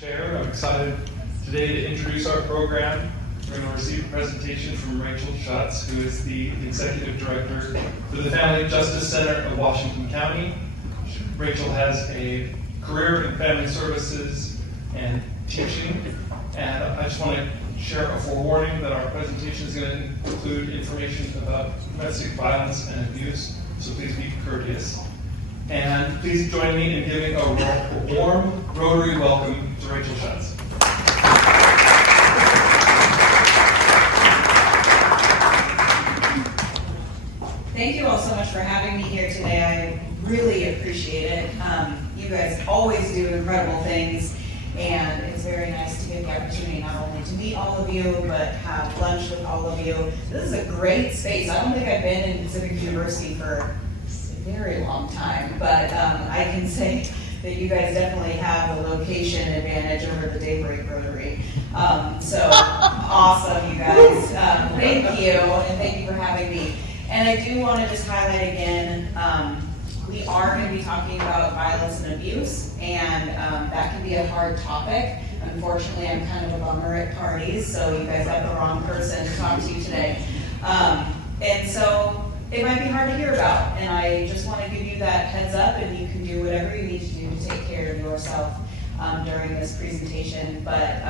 Chair, I'm excited today to introduce our program. We're going to receive a presentation from Rachel Schulz, who is the Executive Director for the Family Justice Center of Washington County. Rachel has a career in family services and teaching, and I just want to share a forewarning that our presentation is going to include information about domestic violence and abuse, so please be courteous. And please join me in giving a warm Rotary welcome to Rachel Schulz. Thank you all so much for having me here today. I really appreciate it. You guys always do incredible things, and it's very nice to get the opportunity not only to meet all of you, but have lunch with all of you. This is a great space. I don't think I've been in Pacific University for a very long time, but I can say that you guys definitely have a location advantage over the Daybreak Rotary. So awesome, you guys. Thank you, and thank you for having me. And I do want to just highlight again, we are going to be talking about violence and abuse, and that can be a hard topic. Unfortunately, I'm kind of a bummer at parties, so you guys have the wrong person to talk to today. And so it might be hard to hear about, and I just want to give you that heads up, and you can do whatever you need to do to take care of yourself during this presentation. But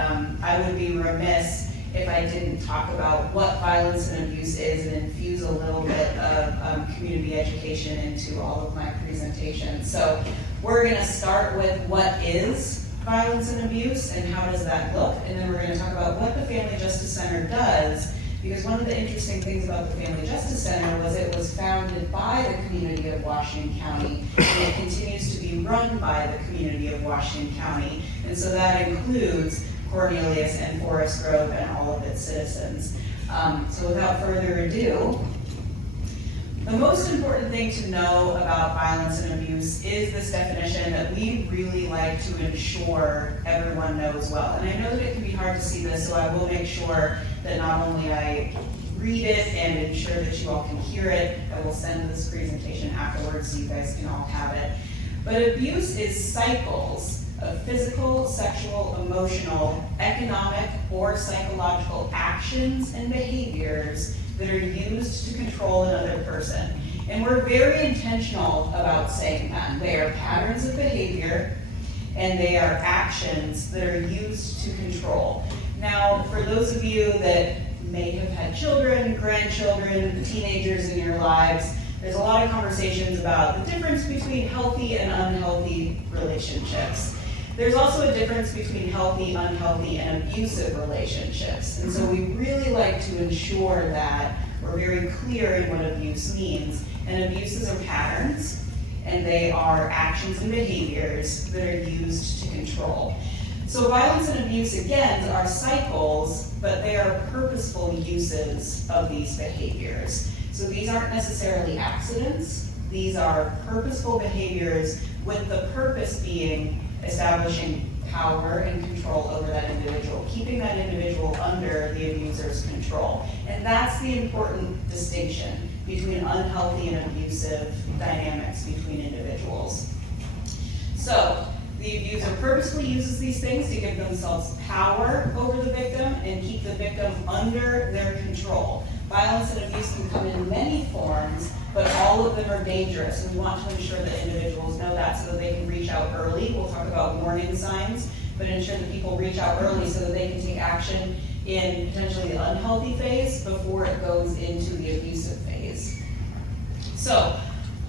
I would be remiss if I didn't talk about what violence and abuse is and infuse a little bit of community education into all of my presentations. So we're going to start with what is violence and abuse and how does that look, and then we're going to talk about what the Family Justice Center does, because one of the interesting things about the Family Justice Center was it was founded by the community of Washington County, and it continues to be run by the community of Washington County, and so that includes Cornelius and Forest Grove and all of its citizens. So without further ado, the most important thing to know about violence and abuse is this definition that we really like to ensure everyone knows well. And I know that it can be hard to see this, so I will make sure that not only I read it and ensure that you all can hear it, I will send this presentation afterwards so you guys can all have it. But abuse is cycles of physical, sexual, emotional, economic, or psychological actions and behaviors that are used to control another person. And we're very intentional about saying that. They are patterns of behavior, and they are actions that are used to control. Now, for those of you that may have had children, grandchildren, teenagers in your lives, there's a lot of conversations about the difference between healthy and unhealthy relationships. There's also a difference between healthy, unhealthy, and abusive relationships. And so we really like to ensure that we're very clear in what abuse means. And abuses are patterns, and they are actions and behaviors that are used to control. So violence and abuse, again, are cycles, but they are purposeful uses of these behaviors. So these aren't necessarily accidents. These are purposeful behaviors with the purpose being establishing power and control over that individual, keeping that individual under the abuser's control. And that's the important distinction between unhealthy and abusive dynamics between individuals. So the abuser purposely uses these things to give themselves power over the victim and keep the victim under their control. Violence and abuse can come in many forms, but all of them are dangerous, and we want to ensure that individuals know that so that they can reach out early. We'll talk about warning signs, but ensure that people reach out early so that they can take action in potentially the unhealthy phase before it goes into the abusive phase. So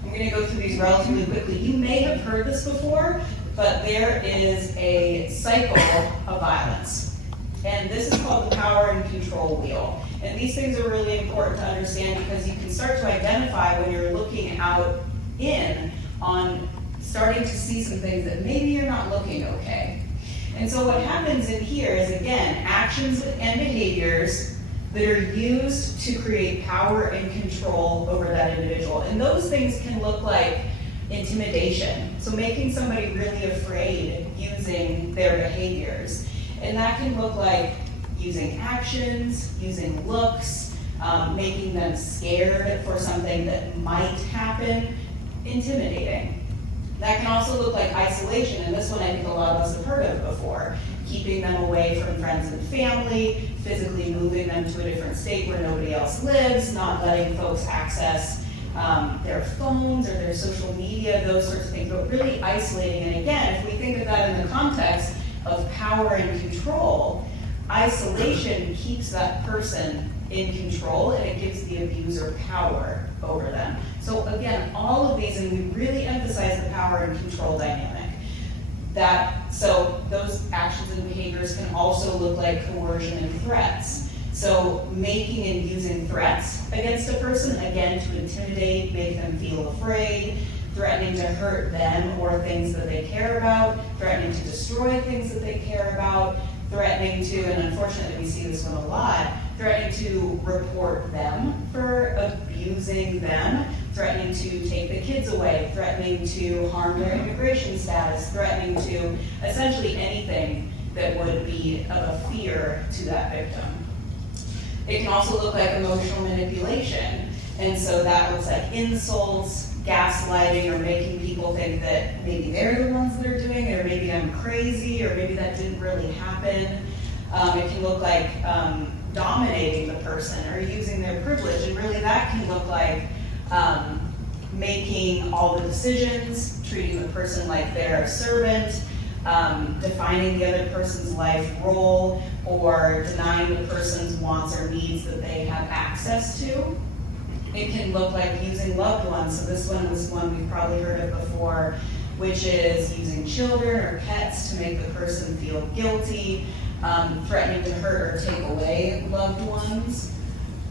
I'm going to go through these relatively quickly. You may have heard this before, but there is a cycle of violence, and this is called the power and control wheel. And these things are really important to understand because you can start to identify when you're looking out in on starting to see some things that maybe you're not looking okay. And so what happens in here is, again, actions and behaviors that are used to create power and control over that individual. And those things can look like intimidation, so making somebody really afraid using their behaviors. And that can look like using actions, using looks, making them scared for something that might happen, intimidating. That can also look like isolation, and this one I think a lot of us have heard of before. Keeping them away from friends and family, physically moving them to a different state where nobody else lives, not letting folks access their phones or their social media, those sorts of things, but really isolating. And again, if we think of that in the context of power and control, isolation keeps that person in control and it gives the abuser power over them. So again, all of these, and we really emphasize the power and control dynamic. So those actions and behaviors can also look like coercion and threats. So making and using threats against a person, again, to intimidate, make them feel afraid, threatening to hurt them or things that they care about, threatening to destroy things that they care about, threatening to, and unfortunately we see this one a lot, threatening to report them for abusing them, threatening to take the kids away, threatening to harm their immigration status, threatening to essentially anything that would be of a fear to that victim. It can also look like emotional manipulation, and so that looks like insults, gaslighting, or making people think that maybe they're the ones that are doing it, or maybe I'm crazy, or maybe that didn't really happen. It can look like dominating the person or using their privilege, and really that can look like making all the decisions, treating the person like they're a servant, defining the other person's life role, or denying the person's wants or needs that they have access to. It can look like using loved ones. So this one was one we've probably heard of before, which is using children or pets to make the person feel guilty, threatening to hurt or take away loved ones,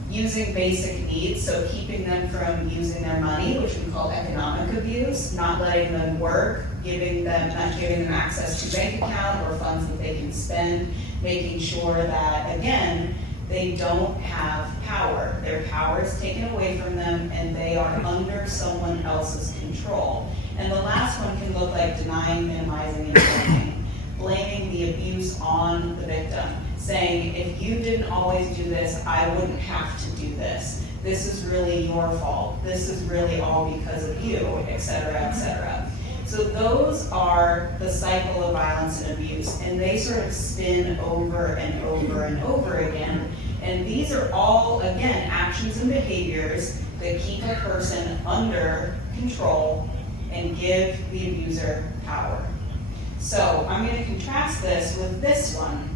using basic needs, so keeping them from using their money, which we call economic abuse, not letting them work, not giving them access to bank account or funds that they can spend, making sure that, again, they don't have power. Their power is taken away from them and they are under someone else's control. And the last one can look like denying, minimizing, and blaming. Blaming the abuse on the victim, saying, if you didn't always do this, I wouldn't have to do this. This is really your fault. This is really all because of you, et cetera, et cetera. So those are the cycle of violence and abuse, and they sort of spin over and over and over again. And these are all, again, actions and behaviors that keep a person under control and give the abuser power. So I'm going to contrast this with this one,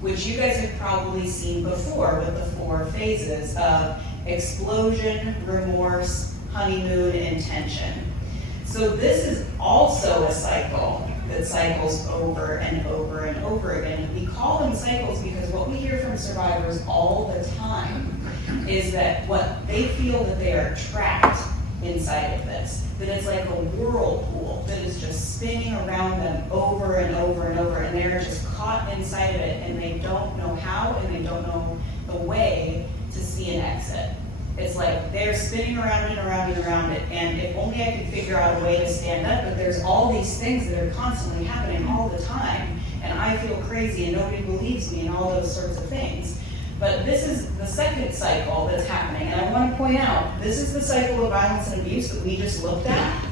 which you guys have probably seen before with the 4 phases of explosion, remorse, honeymoon, and tension. So this is also a cycle that cycles over and over and over again. We call them cycles because what we hear from survivors all the time is that what they feel that they are trapped inside of this, that it's like a whirlpool that is just spinning around them over and over and over, and they're just caught inside of it, and they don't know how, and they don't know the way to see an exit. It's like they're spinning around and around and around it, and if only I could figure out a way to stand up, but there's all these things that are constantly happening all the time, and I feel crazy, and nobody believes me, and all those sorts of things. But this is the second cycle that's happening, and I want to point out, this is the cycle of violence and abuse that we just looked at.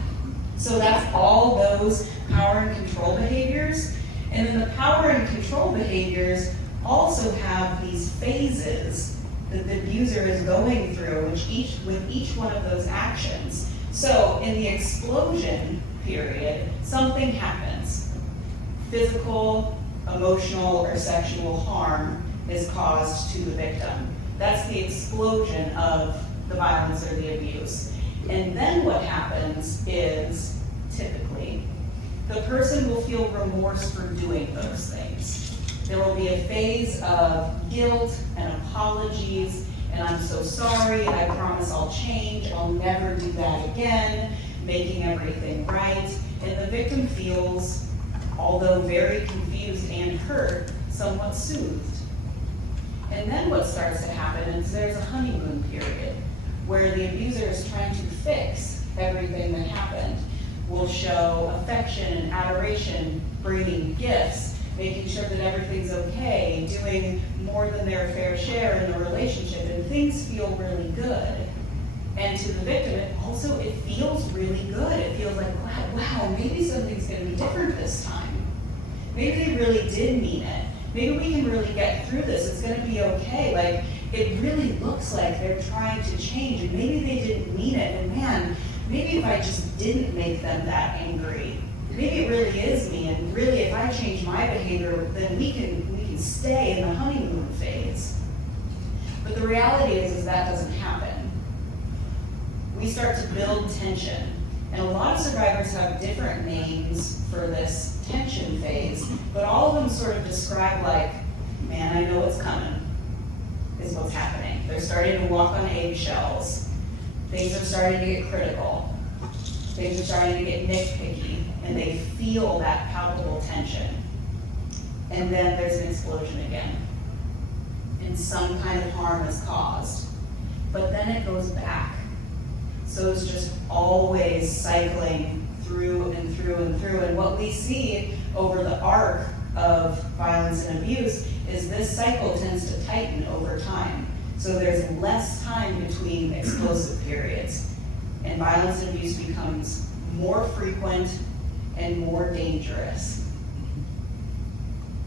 So that's all those power and control behaviors. And then the power and control behaviors also have these phases that the abuser is going through, with each one of those actions. So in the explosion period, something happens. Physical, emotional, or sexual harm is caused to the victim. That's the explosion of the violence or the abuse. And then what happens is, typically, the person will feel remorse for doing those things. There will be a phase of guilt and apologies, and I'm so sorry, I promise I'll change, I'll never do that again, making everything right. And the victim feels, although very confused and hurt, somewhat soothed. And then what starts to happen is there's a honeymoon period where the abuser is trying to fix everything that happened. Will show affection and adoration, bringing gifts, making sure that everything's okay, doing more than their fair share in the relationship, and things feel really good. And to the victim, it feels really good. It feels like, wow, wow, maybe something's gonna be different this time. Maybe they really did mean it. Maybe we can really get through this, it's gonna be okay. Like, it really looks like they're trying to change, and maybe they didn't mean it, and man, maybe if I just didn't make them that angry, maybe it really is me, and really if I change my behavior, then we can stay in the honeymoon phase. But the reality is that doesn't happen. We start to build tension, and a lot of survivors have different names for this tension phase, but all of them sort of describe like, man, I know what's coming, is what's happening. They're starting to walk on eggshells. Things are starting to get critical. Things are starting to get nitpicky, and they feel that palpable tension. And then there's an explosion again, and some kind of harm is caused. But then it goes back. So it's just always cycling through and through and through. And what we see over the arc of violence and abuse is this cycle tends to tighten over time. So there's less time between explosive periods, and violence and abuse becomes more frequent and more dangerous.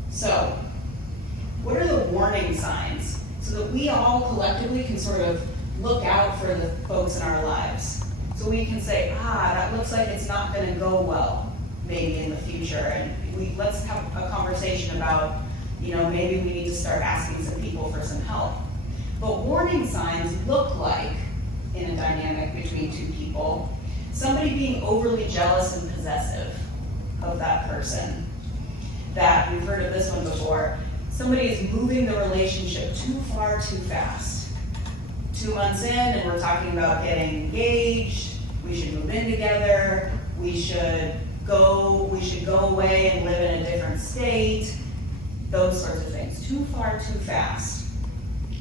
So, what are the warning signs so that we all collectively can sort of look out for the folks in our lives? So we can say, that looks like it's not gonna go well, maybe in the future, and let's have a conversation about, maybe we need to start asking some people for some help. But warning signs look like, in a dynamic between two people, somebody being overly jealous and possessive of that person. That, we've heard of this one before, somebody is moving the relationship too far too fast. 2 months in and we're talking about getting engaged, we should move in together, we should go away and live in a different state, those sorts of things. Too far too fast.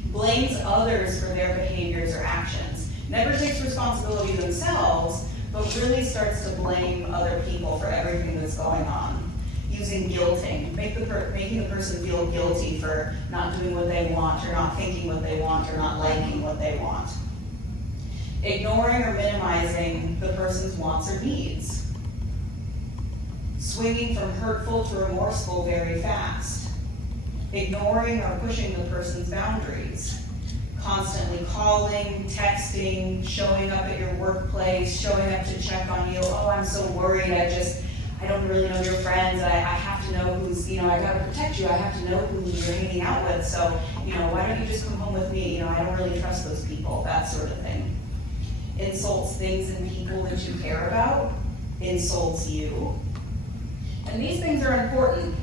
Blames others for their behaviors or actions. Never takes responsibility themselves, but really starts to blame other people for everything that's going on. Using guilting, making the person feel guilty for not doing what they want, or not thinking what they want, or not liking what they want. Ignoring or minimizing the person's wants or needs. Swinging from hurtful to remorseful very fast. Ignoring or pushing the person's boundaries. Constantly calling, texting, showing up at your workplace, showing up to check on you. Oh, I'm so worried, I don't really know your friends, I have to know who's, I gotta protect you, I have to know who you're hanging out with, so, why don't you just come home with me, I don't really trust those people, that sort of thing. Insults things and people that you care about, insults you. And these things are important,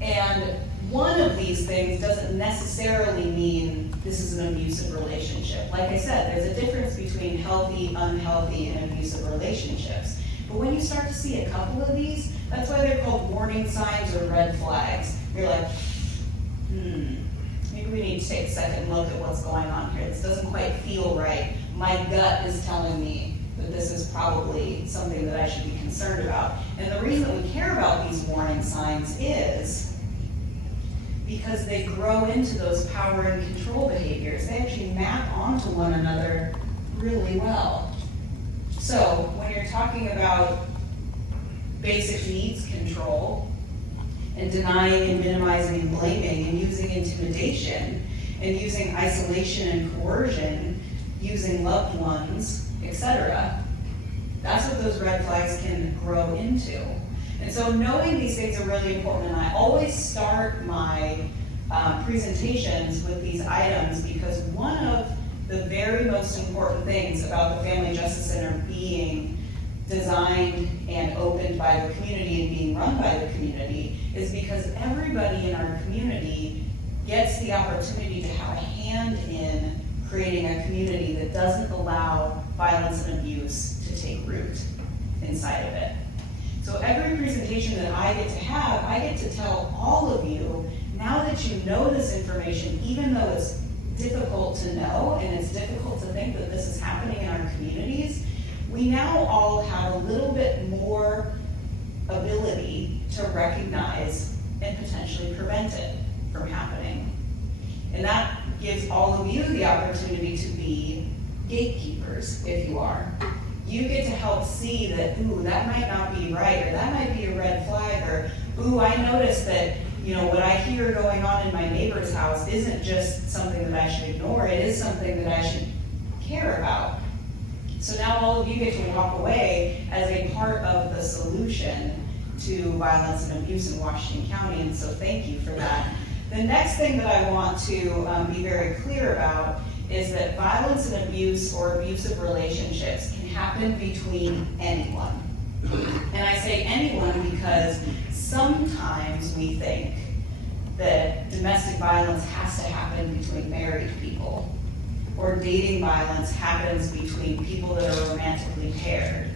and one of these things doesn't necessarily mean this is an abusive relationship. Like I said, there's a difference between healthy, unhealthy, and abusive relationships. But when you start to see a couple of these, that's why they're called warning signs or red flags. You're like, maybe we need to take a second look at what's going on here. This doesn't quite feel right. My gut is telling me that this is probably something that I should be concerned about. And the reason we care about these warning signs is because they grow into those power and control behaviors. They actually map onto one another really well. So when you're talking about basic needs control and denying and minimizing and blaming and using intimidation and using isolation and coercion, using loved ones, etc., that's what those red flags can grow into. And so knowing these things are really important, and I always start my presentations with these items because one of the very most important things about the Family Justice Center being designed and opened by the community and being run by the community is because everybody in our community gets the opportunity to have a hand in creating a community that doesn't allow violence and abuse to take root inside of it. So every presentation that I get to have, I get to tell all of you, now that you know this information, even though it's difficult to know and it's difficult to think that this is happening in our communities, we now all have a little bit more ability to recognize and potentially prevent it from happening. And that gives all of you the opportunity to be gatekeepers, if you are. you get to help see that, ooh, that might not be right, or that might be a red flag, or, ooh, I noticed that, what I hear going on in my neighbor's house isn't just something that I should ignore, it is something that I should care about. So now all of you get to walk away as a part of the solution to violence and abuse in Washington County, and so thank you for that. The next thing that I want to be very clear about is that violence and abuse or abusive relationships can happen between anyone. And I say anyone because sometimes we think that domestic violence has to happen between married people, or dating violence happens between people that are romantically paired,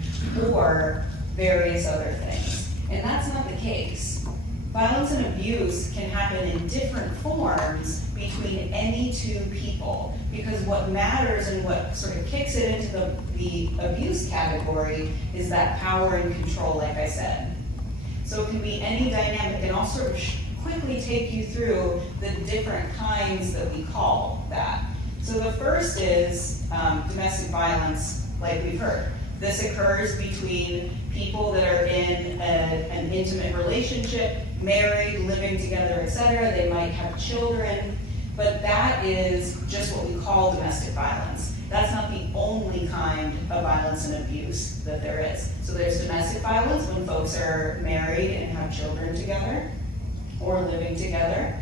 or various other things. And that's not the case. Violence and abuse can happen in different forms between any two people, because what matters and what sort of kicks it into the abuse category is that power and control, like I said. So it can be any dynamic, and I'll sort of quickly take you through the different kinds that we call that. So the first is domestic violence, like we've heard. This occurs between people that are in an intimate relationship, married, living together, etc. They might have children, but that is just what we call domestic violence. That's not the only kind of violence and abuse that there is. So there's domestic violence when folks are married and have children together or living together.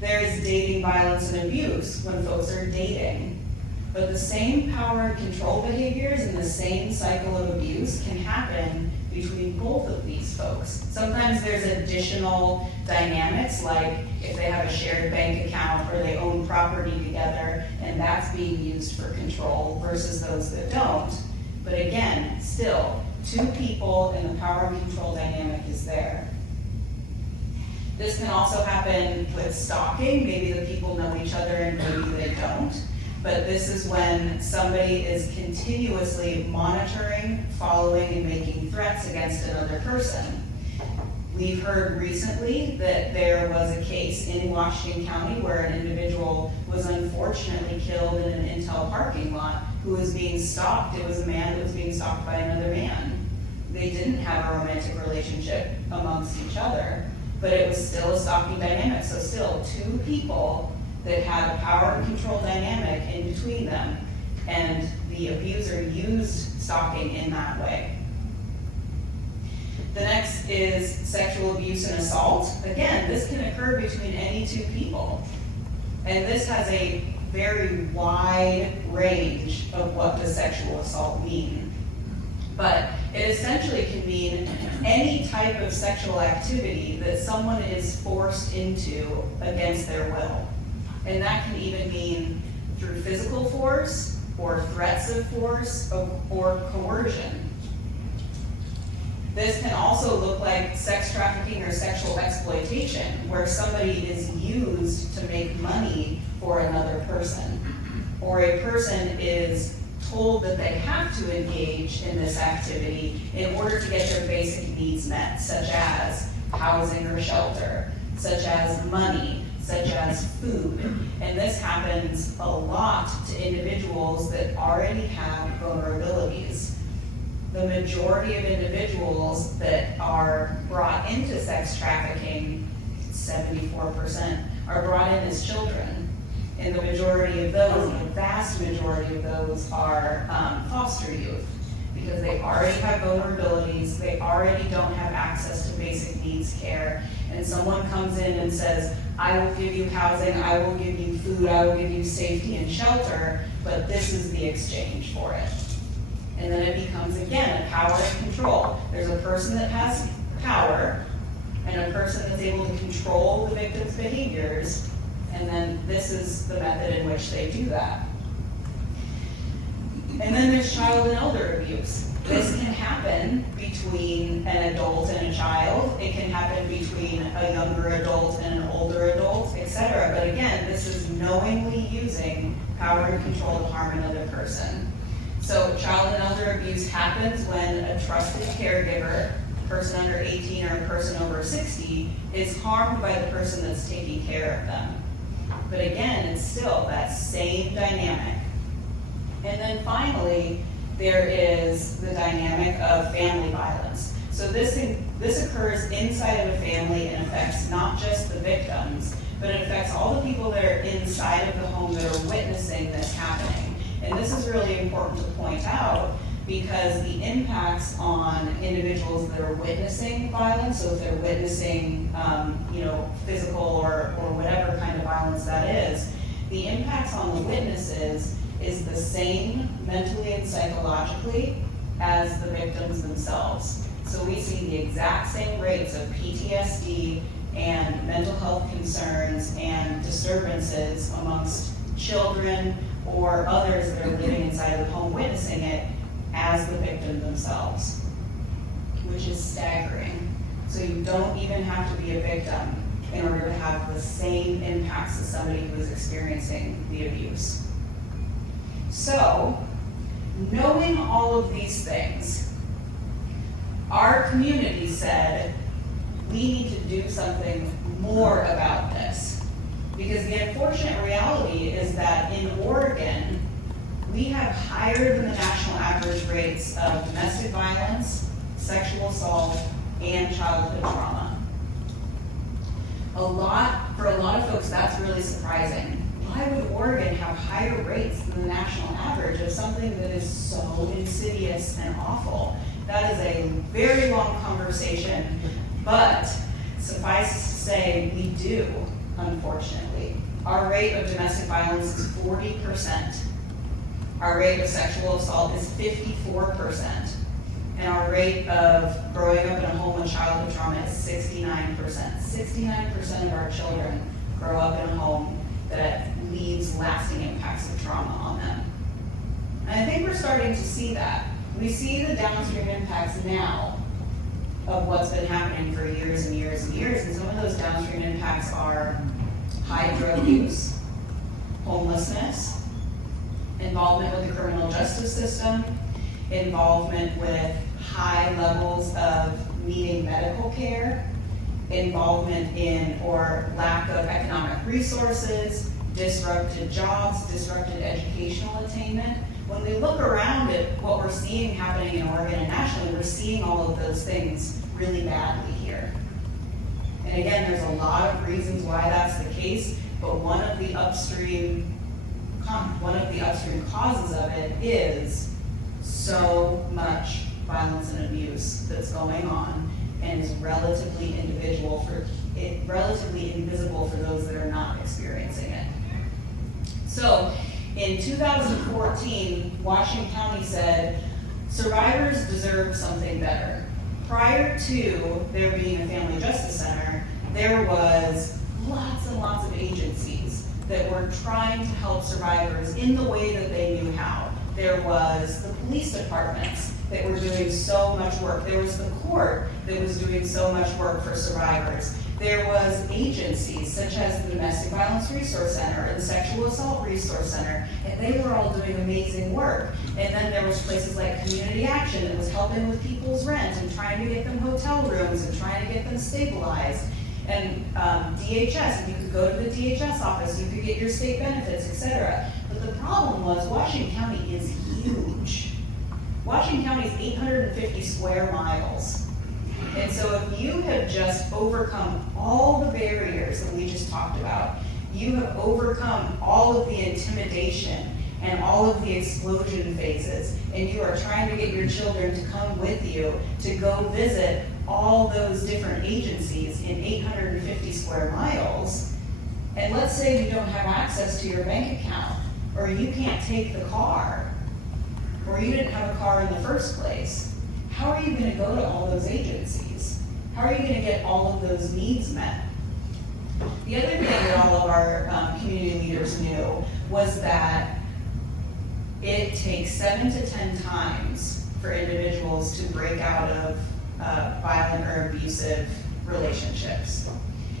There's dating violence and abuse when folks are dating. But the same power and control behaviors and the same cycle of abuse can happen between both of these folks. Sometimes there's additional dynamics, like if they have a shared bank account or they own property together, and that's being used for control versus those that don't. But again, still, two people and the power and control dynamic is there. This can also happen with stalking. Maybe the people know each other and maybe they don't. But this is when somebody is continuously monitoring, following, and making threats against another person. We've heard recently that there was a case in Washington County where an individual was unfortunately killed in an Intel parking lot who was being stalked. It was a man that was being stalked by another man. They didn't have a romantic relationship amongst each other, but it was still a stalking dynamic. So still two people that had a power and control dynamic in between them, and the abuser used stalking in that way. The next is sexual abuse and assault. Again, this can occur between any two people, and this has a very wide range of what does sexual assault mean. But it essentially can mean any type of sexual activity that someone is forced into against their will. And that can even mean through physical force, or threats of force, or coercion. This can also look like sex trafficking or sexual exploitation, where somebody is used to make money for another person. Or a person is told that they have to engage in this activity in order to get their basic needs met, such as housing or shelter, such as money, such as food. And this happens a lot to individuals that already have vulnerabilities. The majority of individuals that are brought into sex trafficking, 74%, are brought in as children. And the majority of those, the vast majority of those, are foster youth, because they already have vulnerabilities, they already don't have access to basic needs care, and someone comes in and says, I will give you housing, I will give you food, I will give you safety and shelter, but this is the exchange for it. And then it becomes, again, a power and control. There's a person that has power, and a person that's able to control the victim's behaviors, and then this is the method in which they do that. And then there's child and elder abuse. This can happen between an adult and a child. It can happen between a younger adult and an older adult, etc. But again, this is knowingly using power and control to harm another person. So child and elder abuse happens when a trusted caregiver, a person under 18 or a person over 60, is harmed by the person that's taking care of them. But again, it's still that same dynamic. And then finally, there is the dynamic of family violence. So this occurs inside of a family and affects not just the victims, but it affects all the people that are inside of the home that are witnessing this happening. And this is really important to point out because the impacts on individuals that are witnessing violence, so if they're witnessing physical or whatever kind of violence that is, the impacts on the witnesses is the same mentally and psychologically as the victims themselves. So we see the exact same rates of PTSD and mental health concerns and disturbances amongst children or others that are living inside of the home witnessing it as the victim themselves, which is staggering. So you don't even have to be a victim in order to have the same impacts as somebody who is experiencing the abuse. So, knowing all of these things, our community said, we need to do something more about this. Because the unfortunate reality is that in Oregon, we have higher than the national average rates of domestic violence, sexual assault, and childhood trauma. For a lot of folks, that's really surprising. Why would Oregon have higher rates than the national average of something that is so insidious and awful? That is a very long conversation, but suffice to say, we do, unfortunately. Our rate of domestic violence is 40%. Our rate of sexual assault is 54%. And our rate of growing up in a home with childhood trauma is 69%. 69% of our children grow up in a home that leaves lasting impacts of trauma on them. And I think we're starting to see that. We see the downstream impacts now of what's been happening for years and years and years, and some of those downstream impacts are high drug use, homelessness, involvement with the criminal justice system, involvement with high levels of needing medical care, involvement in or lack of economic resources, disrupted jobs, disrupted educational attainment. When we look around at what we're seeing happening in Oregon and nationally, we're seeing all of those things really badly here. And again, there's a lot of reasons why that's the case, but one of the upstream causes of it is so much violence and abuse that's going on and is relatively invisible for those that are not experiencing it. So in 2014, Washington County said, survivors deserve something better. Prior to there being a family justice center, there was lots and lots of agencies that were trying to help survivors in the way that they knew how. There was the police departments that were doing so much work. There was the court that was doing so much work for survivors. There was agencies such as the Domestic Violence Resource Center or the Sexual Assault Resource Center, and they were all doing amazing work. And then there was places like Community Action that was helping with people's rent and trying to get them hotel rooms and trying to get them stabilized. And DHS, if you could go to the DHS office, you could get your state benefits, etc. But the problem was Washington County is huge. Washington County is 850 square miles. And so if you have just overcome all the barriers that we just talked about, you have overcome all of the intimidation and all of the explosion phases, and you are trying to get your children to come with you to go visit all those different agencies in 850 square miles, and let's say you don't have access to your bank account, or you can't take the car, or you didn't have a car in the first place, how are you going to go to all those agencies? How are you going to get all of those needs met? The other thing that all of our community leaders knew was that it takes 7 to 10 times for individuals to break out of violent or abusive relationships.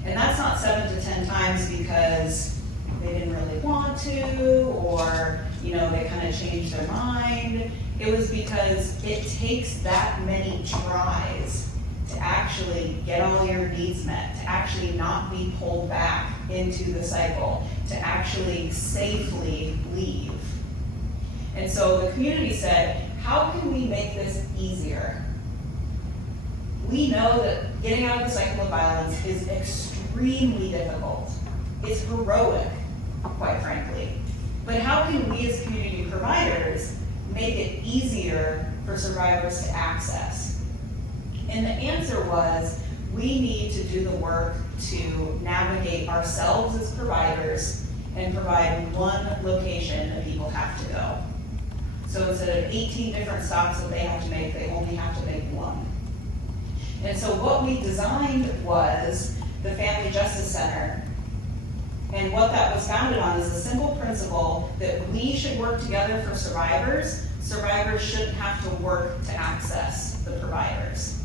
And that's not 7 to 10 times because they didn't really want to, or they kind of changed their mind. It was because it takes that many tries to actually get all your needs met, to actually not be pulled back into the cycle, to actually safely leave. And so the community said, how can we make this easier? We know that getting out of the cycle of violence is extremely difficult. It's heroic, quite frankly. But how can we as community providers make it easier for survivors to access? And the answer was, we need to do the work to navigate ourselves as providers and provide one location that people have to go. So instead of 18 different stops that they have to make, they only have to make one. And so what we designed was the Family Justice Center. And what that was founded on is a simple principle that we should work together for survivors. Survivors shouldn't have to work to access the providers.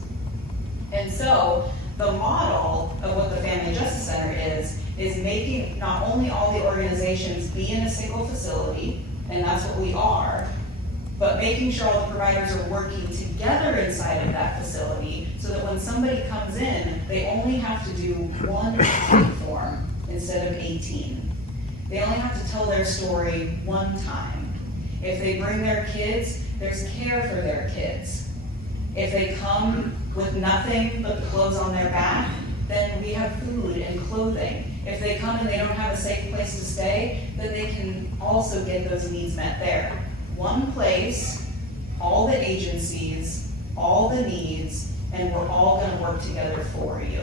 And so the model of what the Family Justice Center is making not only all the organizations be in a single facility, and that's what we are, but making sure all the providers are working together inside of that facility so that when somebody comes in, they only have to do one intake form instead of 18. They only have to tell their story one time. If they bring their kids, there's care for their kids. If they come with nothing but the clothes on their back, then we have food and clothing. If they come and they don't have a safe place to stay, then they can also get those needs met there. One place, all the agencies, all the needs, and we're all gonna work together for you.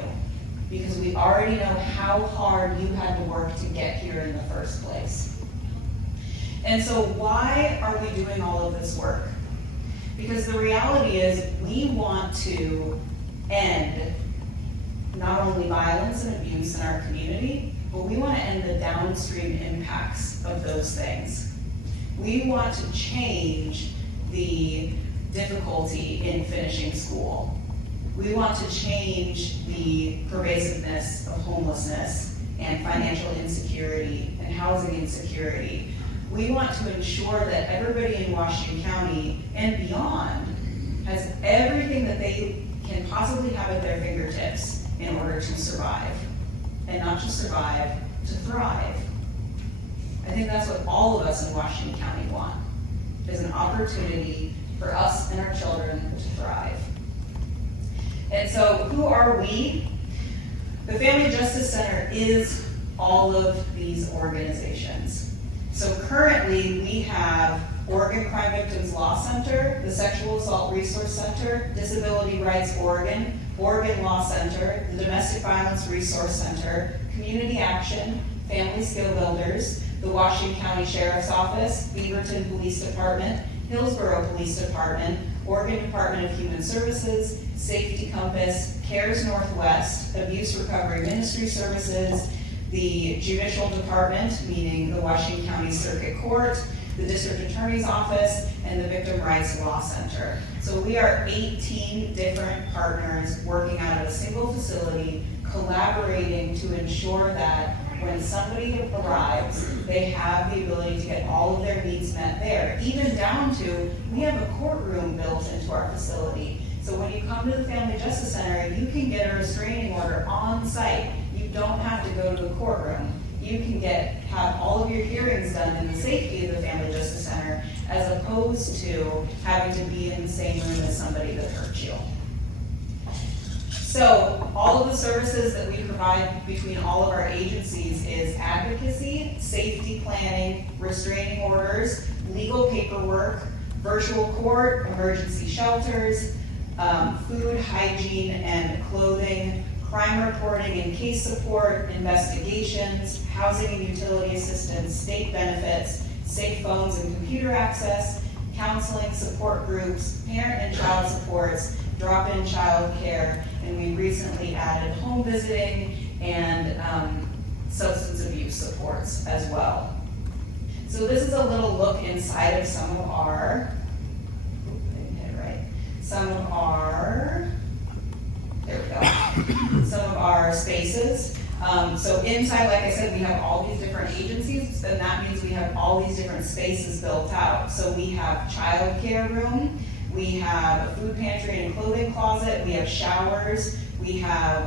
Because we already know how hard you had to work to get here in the first place. And so why are we doing all of this work? Because the reality is we want to end not only violence and abuse in our community, but we want to end the downstream impacts of those things. We want to change the difficulty in finishing school. We want to change the pervasiveness of homelessness and financial insecurity and housing insecurity. We want to ensure that everybody in Washington County and beyond has everything that they can possibly have at their fingertips in order to survive. And not just survive, to thrive. I think that's what all of us in Washington County want, is an opportunity for us and our children to thrive. And so who are we? The Family Justice Center is all of these organizations. So currently we have Oregon Crime Victims Law Center, the Sexual Assault Resource Center, Disability Rights Oregon, Oregon Law Center, the Domestic Violence Resource Center, Community Action, Family Skill Builders, the Washington County Sheriff's Office, Beaverton Police Department, Hillsborough Police Department, Oregon Department of Human Services, Safety Compass, CARES Northwest, Abuse Recovery Ministry Services, the Judicial Department, meaning the Washington County Circuit Court, the District Attorney's Office, and the Victim Rights Law Center. So we are 18 different partners working out of a single facility, collaborating to ensure that when somebody arrives, they have the ability to get all of their needs met there, even down to, we have a courtroom built into our facility. So when you come to the Family Justice Center, you can get a restraining order on site. You don't have to go to the courtroom. You can have all of your hearings done in the safety of the Family Justice Center, as opposed to having to be in the same room as somebody that hurt you. So all of the services that we provide between all of our agencies is advocacy, safety planning, restraining orders, legal paperwork, virtual court, emergency shelters, food, hygiene, and clothing, crime reporting and case support, investigations, housing and utility assistance, state benefits, safe phones and computer access, counseling, support groups, parent and child supports, drop-in child care, and we recently added home visiting and substance abuse supports as well. So this is a little look inside of some of our, there we go, some of our spaces. So inside, like I said, we have all these different agencies, and that means we have all these different spaces built out. So we have child care room, we have a food pantry and clothing closet, we have showers, we have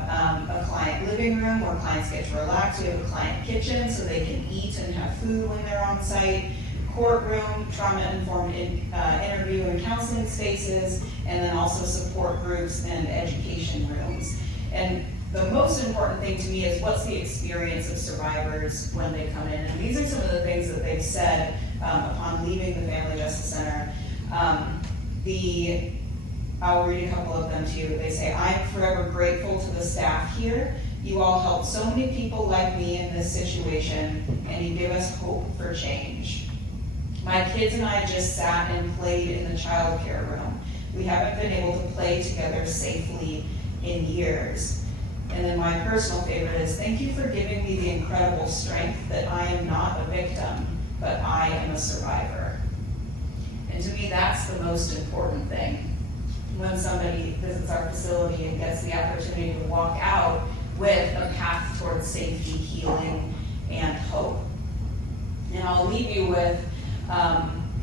a client living room where clients get to relax, we have a client kitchen so they can eat and have food when they're on site, courtroom, trauma-informed interview and counseling spaces, and then also support groups and education rooms. And the most important thing to me is what's the experience of survivors when they come in. And these are some of the things that they've said upon leaving the Family Justice Center. I'll read a couple of them to you. They say, "I'm forever grateful to the staff here. You all helped so many people like me in this situation, and you give us hope for change. My kids and I just sat and played in the child care room. We haven't been able to play together safely in years." And then my personal favorite is, "Thank you for giving me the incredible strength that I am not a victim, but I am a survivor." And to me, that's the most important thing. When somebody visits our facility and gets the opportunity to walk out with a path towards safety, healing, and hope. And I'll leave you with,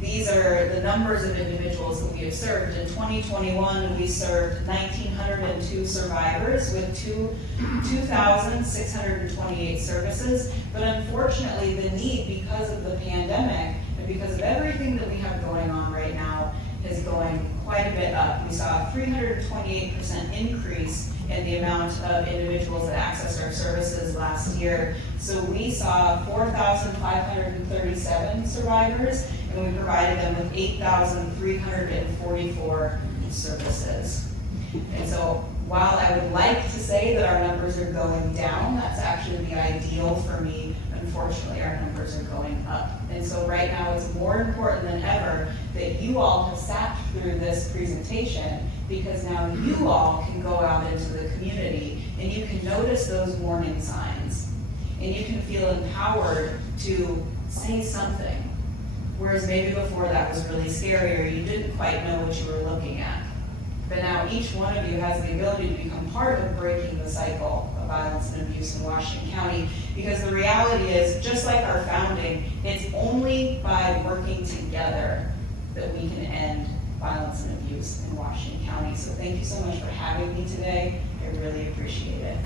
these are the numbers of individuals that we have served. In 2021, we served 1,902 survivors with 2,628 services. But unfortunately, the need, because of the pandemic and because of everything that we have going on right now, is going quite a bit up. We saw a 328% increase in the amount of individuals that accessed our services last year. So we saw 4,537 survivors, and we provided them with 8,344 services. And so while I would like to say that our numbers are going down, that's actually the ideal for me. Unfortunately, our numbers are going up. And so right now it's more important than ever that you all have sat through this presentation, because now you all can go out into the community and you can notice those warning signs and you can feel empowered to say something. Whereas maybe before that was really scary, or you didn't quite know what you were looking at. But now each one of you has the ability to become part of breaking the cycle of violence and abuse in Washington County, because the reality is, just like our founding, it's only by working together that we can end violence and abuse in Washington County. So thank you so much for having me today. I really appreciate it.